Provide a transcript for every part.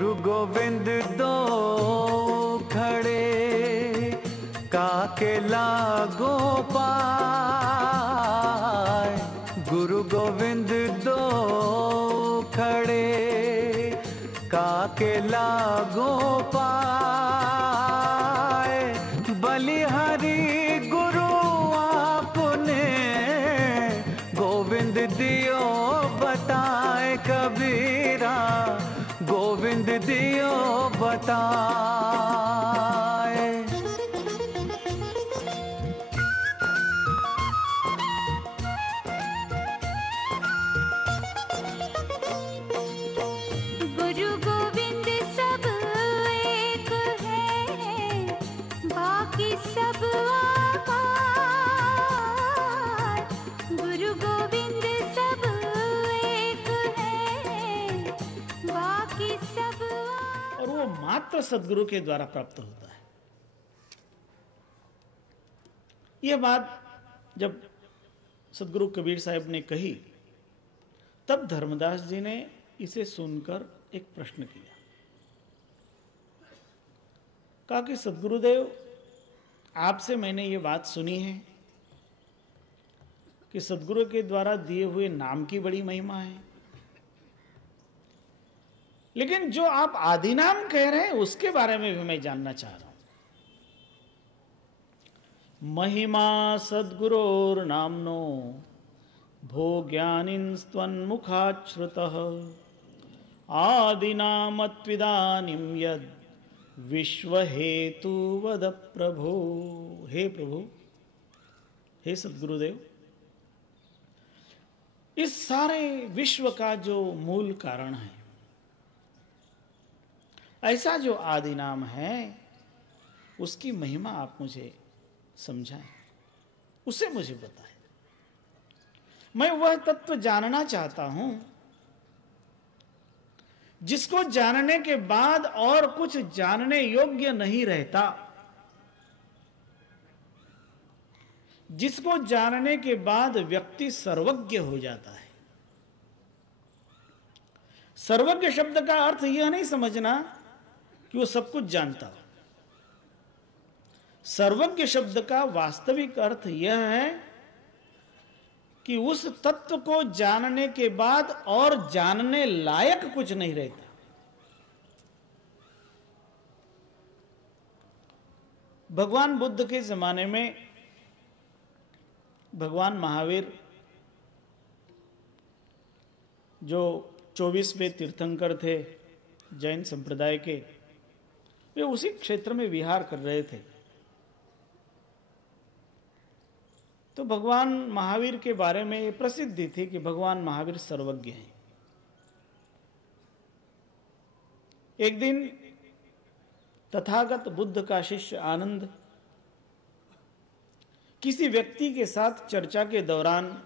गुरु गोविंद दो खड़े, काके लागो पाए। गुरु गोविंद दो खड़े, काके लागो पाए। बलिहारी गुरु आपने, गोविंद दियो बताए। कबीरा गोविंद दियो बताए। गुरु गोविंद सब एक है, बाकी सब आकार। गुरु गोविंद सब एक है, बाकी सब और वो मात्र सदगुरु के द्वारा प्राप्त होता है। यह बात जब सदगुरु कबीर साहब ने कही, तब धर्मदास जी ने इसे सुनकर एक प्रश्न किया। कहा कि सदगुरुदेव, आपसे मैंने ये बात सुनी है कि सदगुरु के द्वारा दिए हुए नाम की बड़ी महिमा है, लेकिन जो आप आदि नाम कह रहे हैं उसके बारे में भी मैं जानना चाह रहा हूं। महिमा सद्गुरोर नामनो भोग्यानिन्स्त्वन्मुखाच्छ्रुतः आदिनामत्विदानीं यद विश्व हेतु वद प्रभो। हे प्रभु, हे सद्गुरुदेव, इस सारे विश्व का जो मूल कारण है, ऐसा जो आदि नाम है, उसकी महिमा आप मुझे समझाएं, उसे मुझे बताएं। मैं वह तत्व जानना चाहता हूं जिसको जानने के बाद और कुछ जानने योग्य नहीं रहता, जिसको जानने के बाद व्यक्ति सर्वज्ञ हो जाता है। सर्वज्ञ शब्द का अर्थ यह नहीं समझना कि वो सब कुछ जानता हो। सर्वज्ञ शब्द का वास्तविक अर्थ यह है कि उस तत्व को जानने के बाद और जानने लायक कुछ नहीं रहता। भगवान बुद्ध के जमाने में भगवान महावीर, जो 24वें तीर्थंकर थे जैन संप्रदाय के, वे उसी क्षेत्र में विहार कर रहे थे। तो भगवान महावीर के बारे में ये प्रसिद्धि थी कि भगवान महावीर सर्वज्ञ हैं। एक दिन तथागत बुद्ध का शिष्य आनंद किसी व्यक्ति के साथ चर्चा के दौरान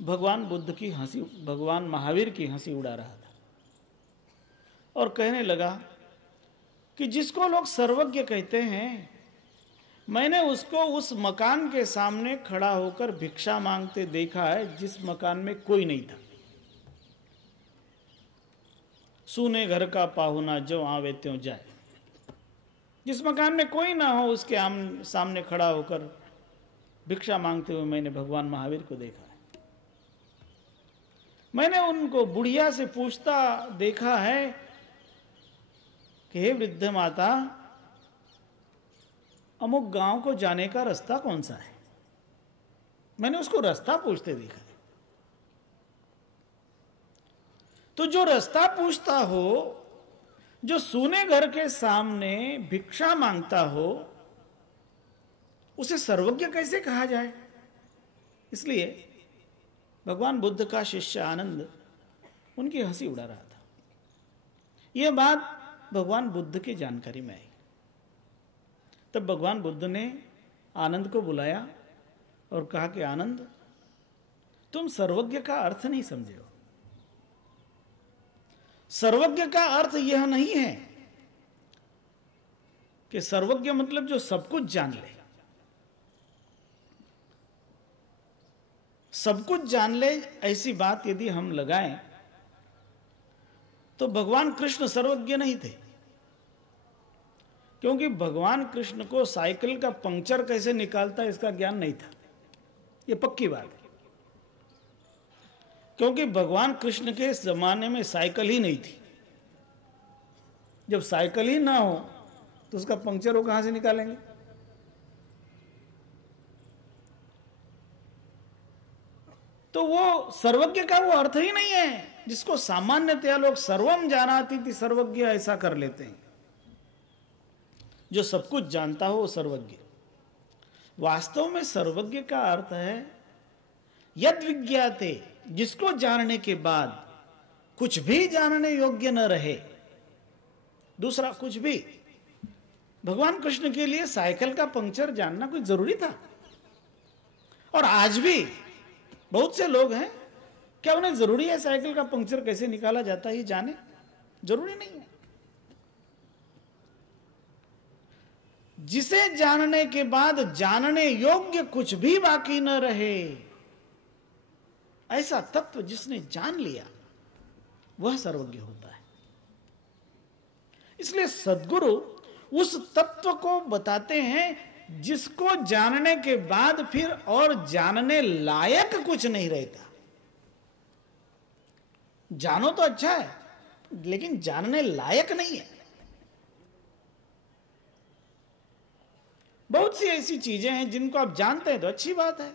भगवान महावीर की हंसी उड़ा रहा था और कहने लगा कि जिसको लोग सर्वज्ञ कहते हैं, मैंने उसको उस मकान के सामने खड़ा होकर भिक्षा मांगते देखा है जिस मकान में कोई नहीं था। सूने घर का पाहुना जो आवे त्यों जाए। जिस मकान में कोई ना हो उसके सामने खड़ा होकर भिक्षा मांगते हुए मैंने भगवान महावीर को देखा है। मैंने उनको बुढ़िया से पूछता देखा है कि हे वृद्ध माता, अमुक गांव को जाने का रास्ता कौन सा है? मैंने उसको रास्ता पूछते देखा है। तो जो रास्ता पूछता हो, जो सूने घर के सामने भिक्षा मांगता हो, उसे सर्वज्ञ कैसे कहा जाए? इसलिए भगवान बुद्ध का शिष्य आनंद उनकी हंसी उड़ा रहा था। यह बात भगवान बुद्ध की जानकारी में आई। तब भगवान बुद्ध ने आनंद को बुलाया और कहा कि आनंद, तुम सर्वज्ञ का अर्थ नहीं समझे हो। सर्वज्ञ का अर्थ यह नहीं है कि सर्वज्ञ मतलब जो सब कुछ जान ले। सब कुछ जान ले ऐसी बात यदि हम लगाएं तो भगवान कृष्ण सर्वज्ञ नहीं थे, क्योंकि भगवान कृष्ण को साइकिल का पंक्चर कैसे निकालता है इसका ज्ञान नहीं था। यह पक्की बात है, क्योंकि भगवान कृष्ण के इस जमाने में साइकिल ही नहीं थी। जब साइकिल ही ना हो तो उसका पंक्चर वो कहां से निकालेंगे? तो वो सर्वज्ञ का वो अर्थ ही नहीं है जिसको सामान्यतया लोग सर्वम जानाति थी सर्वज्ञ ऐसा कर लेते हैं। जो सब कुछ जानता हो वो सर्वज्ञ। वास्तव में सर्वज्ञ का अर्थ है यद विज्ञाते, जिसको जानने के बाद कुछ भी जानने योग्य न रहे, दूसरा कुछ भी। भगवान कृष्ण के लिए साइकिल का पंक्चर जानना कोई जरूरी था? और आज भी बहुत से लोग हैं, क्या उन्हें जरूरी है साइकिल का पंक्चर कैसे निकाला जाता है ये जाने? जरूरी नहीं है। जिसे जानने के बाद जानने योग्य कुछ भी बाकी न रहे, ऐसा तत्व जिसने जान लिया वह सर्वज्ञ होता है। इसलिए सद्गुरु उस तत्व को बताते हैं जिसको जानने के बाद फिर और जानने लायक कुछ नहीं रहता। जानो तो अच्छा है, लेकिन जानने लायक नहीं है। बहुत सी ऐसी चीजें हैं जिनको आप जानते हैं तो अच्छी बात है,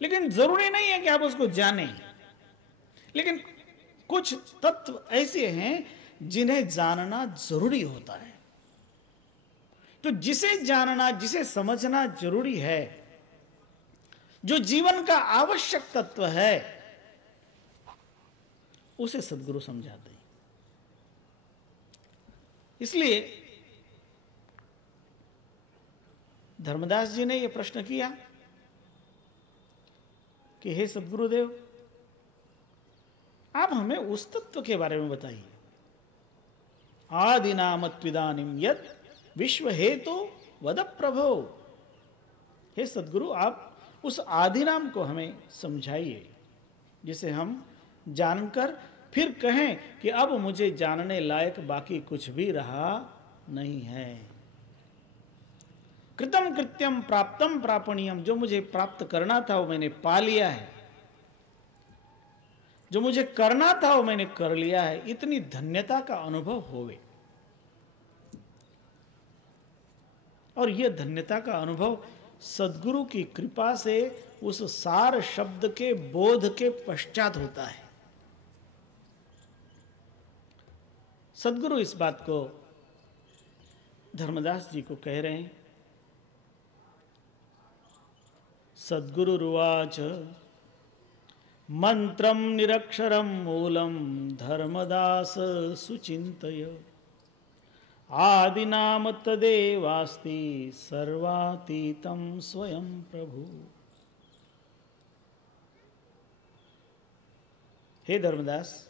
लेकिन जरूरी नहीं है कि आप उसको जानें। लेकिन कुछ तत्व ऐसे हैं जिन्हें जानना जरूरी होता है। तो जिसे जानना, जिसे समझना जरूरी है, जो जीवन का आवश्यक तत्व है, उसे सद्गुरु समझाते हैं। इसलिए धर्मदास जी ने यह प्रश्न किया कि हे सद्गुरुदेव, आप हमें उस तत्व के बारे में बताइए। आदिनामत्विदानिम यद विश्व हेतु वद प्रभो। हे सद्गुरु, आप उस आदिनाम को हमें समझाइए जिसे हम जानकर फिर कहें कि अब मुझे जानने लायक बाकी कुछ भी रहा नहीं है। कृतम कृत्यम प्राप्तम प्रापणीयम, जो मुझे प्राप्त करना था वो मैंने पा लिया है, जो मुझे करना था वो मैंने कर लिया है। इतनी धन्यता का अनुभव होवे। और यह धन्यता का अनुभव सद्गुरु की कृपा से उस सार शब्द के बोध के पश्चात होता है। सद्गुरु इस बात को धर्मदास जी को कह रहे हैं। सद्गुरुरुवाच मंत्रम निरक्षरम मूलम धर्मदास सुचिंतय आदिनाम तदेवास्ति सर्वातीतम स्वयं प्रभु। हे धर्मदास,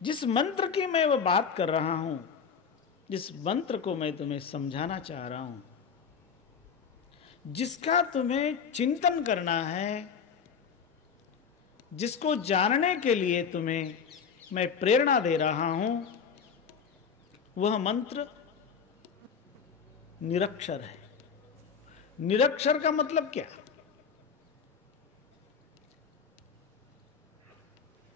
जिस मंत्र की मैं वह बात कर रहा हूं, जिस मंत्र को मैं तुम्हें समझाना चाह रहा हूं, जिसका तुम्हें चिंतन करना है, जिसको जानने के लिए तुम्हें मैं प्रेरणा दे रहा हूं, वह मंत्र निरक्षर है। निरक्षर का मतलब क्या?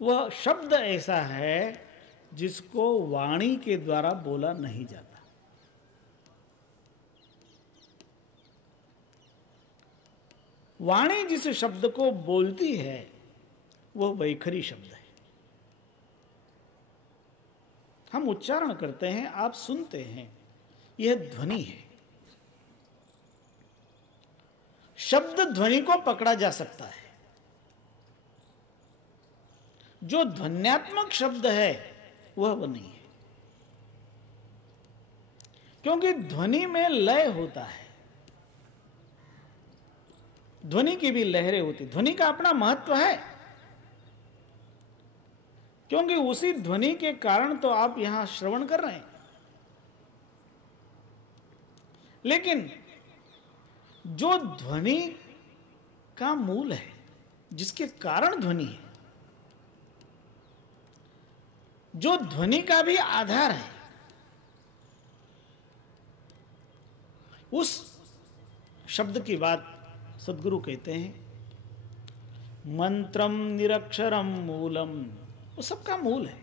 वह शब्द ऐसा है जिसको वाणी के द्वारा बोला नहीं जाता। वाणी जिस शब्द को बोलती है वह वैखरी शब्द है। हम उच्चारण करते हैं, आप सुनते हैं, यह ध्वनि है। शब्द ध्वनि को पकड़ा जा सकता है। जो ध्वन्यात्मक शब्द है वह नहीं है, क्योंकि ध्वनि में लय होता है। ध्वनि की भी लहरें होती, ध्वनि का अपना महत्व है, क्योंकि उसी ध्वनि के कारण तो आप यहां श्रवण कर रहे हैं। लेकिन जो ध्वनि का मूल है, जिसके कारण ध्वनि है, जो ध्वनि का भी आधार है, उस शब्द की बात सद्गुरु कहते हैं, मंत्रम निरक्षरम मूलम, वो सबका मूल है।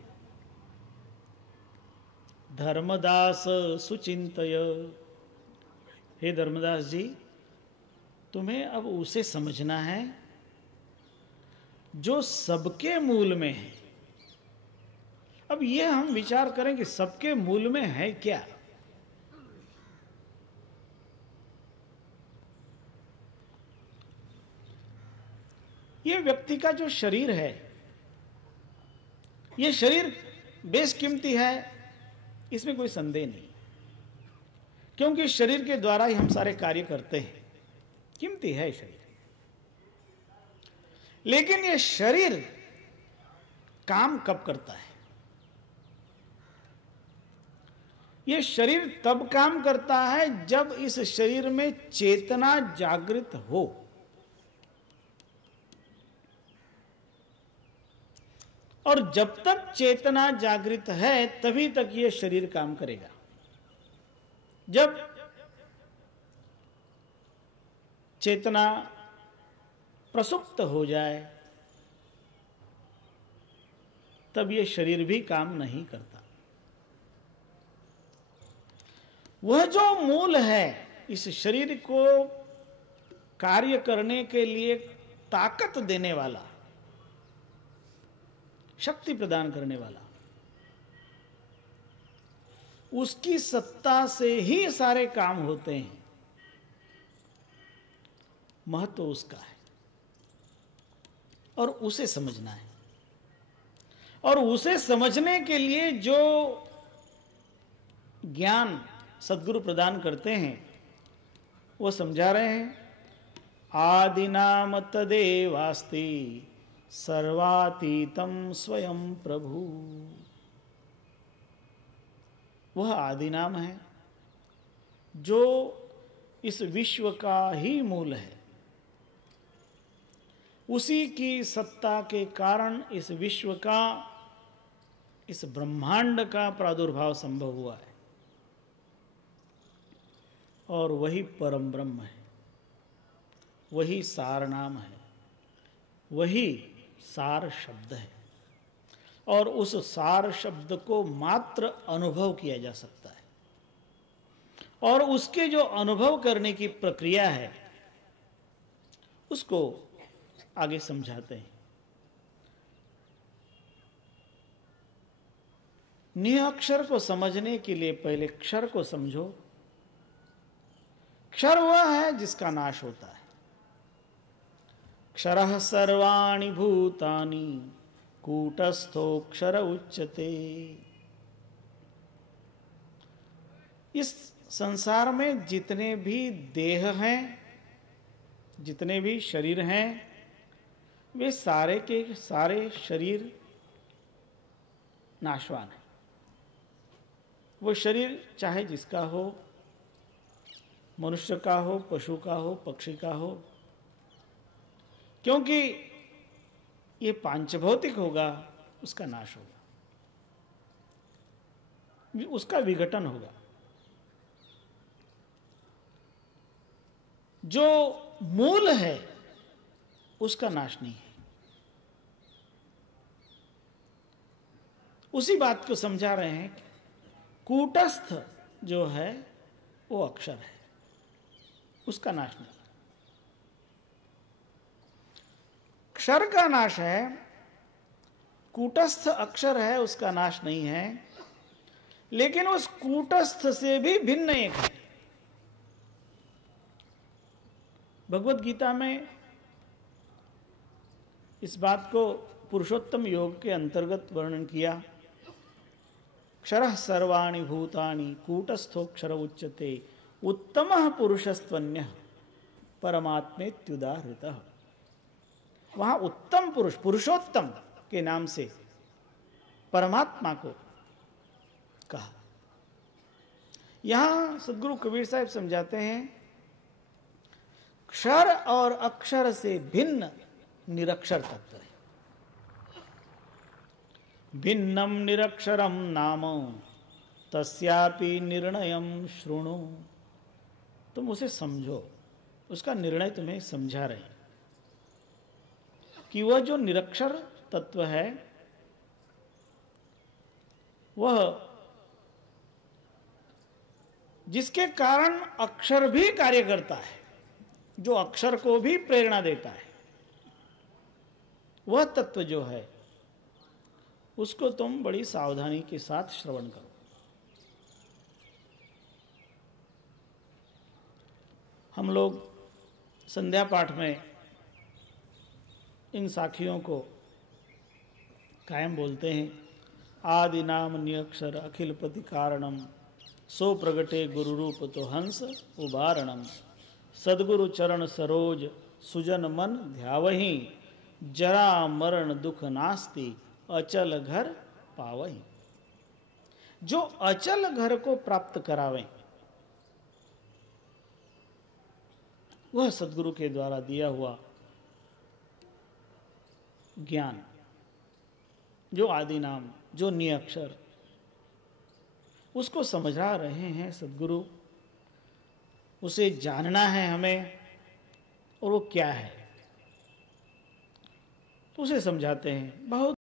धर्मदास सुचिंतय, हे धर्मदास जी, तुम्हें अब उसे समझना है जो सबके मूल में है। अब ये हम विचार करें कि सबके मूल में है क्या। ये व्यक्ति का जो शरीर है, ये शरीर बेशकीमती है, इसमें कोई संदेह नहीं, क्योंकि शरीर के द्वारा ही हम सारे कार्य करते हैं। कीमती है शरीर, लेकिन ये शरीर काम कब करता है? ये शरीर तब काम करता है जब इस शरीर में चेतना जागृत हो। और जब तक चेतना जागृत है तभी तक ये शरीर काम करेगा। जब चेतना प्रसुप्त हो जाए तब ये शरीर भी काम नहीं करता। वह जो मूल है, इस शरीर को कार्य करने के लिए ताकत देने वाला, शक्ति प्रदान करने वाला, उसकी सत्ता से ही सारे काम होते हैं। महत्व उसका है और उसे समझना है। और उसे समझने के लिए जो ज्ञान सद्गुरु प्रदान करते हैं वो समझा रहे हैं। आदिनाम तदेवास्ति सर्वातीतम स्वयं प्रभु। वह आदि नाम है जो इस विश्व का ही मूल है। उसी की सत्ता के कारण इस विश्व का, इस ब्रह्मांड का प्रादुर्भाव संभव हुआ है। और वही परम ब्रह्म है, वही सार नाम है, वही सार शब्द है। और उस सार शब्द को मात्र अनुभव किया जा सकता है। और उसके जो अनुभव करने की प्रक्रिया है उसको आगे समझाते हैं। निअक्षर को समझने के लिए पहले क्षर को समझो। क्षर वह है जिसका नाश होता है। क्षरः सर्वाणि भूतानि कूटस्थोक्षर उच्यते। इस संसार में जितने भी देह हैं, जितने भी शरीर हैं, वे सारे के सारे शरीर नाशवान है। वो शरीर चाहे जिसका हो, मनुष्य का हो, पशु का हो, पक्षी का हो, क्योंकि ये पांचभौतिक होगा, उसका नाश होगा, उसका विघटन होगा। जो मूल है उसका नाश नहीं है। उसी बात को समझा रहे हैं। कूटस्थ जो है वो अक्षर है, उसका नाश नहीं। क्षर का नाश है, कूटस्थ अक्षर है, उसका नाश नहीं है। लेकिन उस कूटस्थ से भी भिन्न एक है। भगवत गीता में इस बात को पुरुषोत्तम योग के अंतर्गत वर्णन किया। क्षरः सर्वाणि भूतानि कूटस्थोक्षर उच्यते उत्तमः पुरुषस्त्वन्यः परमात्मेत्युदाहृतः। वहां उत्तम पुरुष, पुरुषोत्तम के नाम से परमात्मा को कहा। यहां सद्गुरु कबीर साहब समझाते हैं, क्षर और अक्षर से भिन्न निरक्षर तत्व है। भिन्नम निरक्षरम नाम तस्यापि निर्णयम शृणु। तुम उसे समझो, उसका निर्णय तुम्हें समझा रहे हैं कि वह जो निरक्षर तत्व है वह जिसके कारण अक्षर भी कार्य करता है, जो अक्षर को भी प्रेरणा देता है, वह तत्व जो है उसको तुम बड़ी सावधानी के साथ श्रवण करो। हम लोग संध्या पाठ में इन साखियों को कायम बोलते हैं। आदि नाम नियक्षर अखिल प्रति कारणम सो प्रगटे गुरु रूप तो हंस उबारणम। सदगुरु चरण सरोज सुजन मन ध्यावही। जरा मरण दुख नास्ति अचल घर पावही। जो अचल घर को प्राप्त करावे वह सदगुरु के द्वारा दिया हुआ ज्ञान, जो आदि नाम, जो नियक्षर, उसको समझा रहे हैं सदगुरु। उसे जानना है हमें, और वो क्या है तो उसे समझाते हैं। बहुत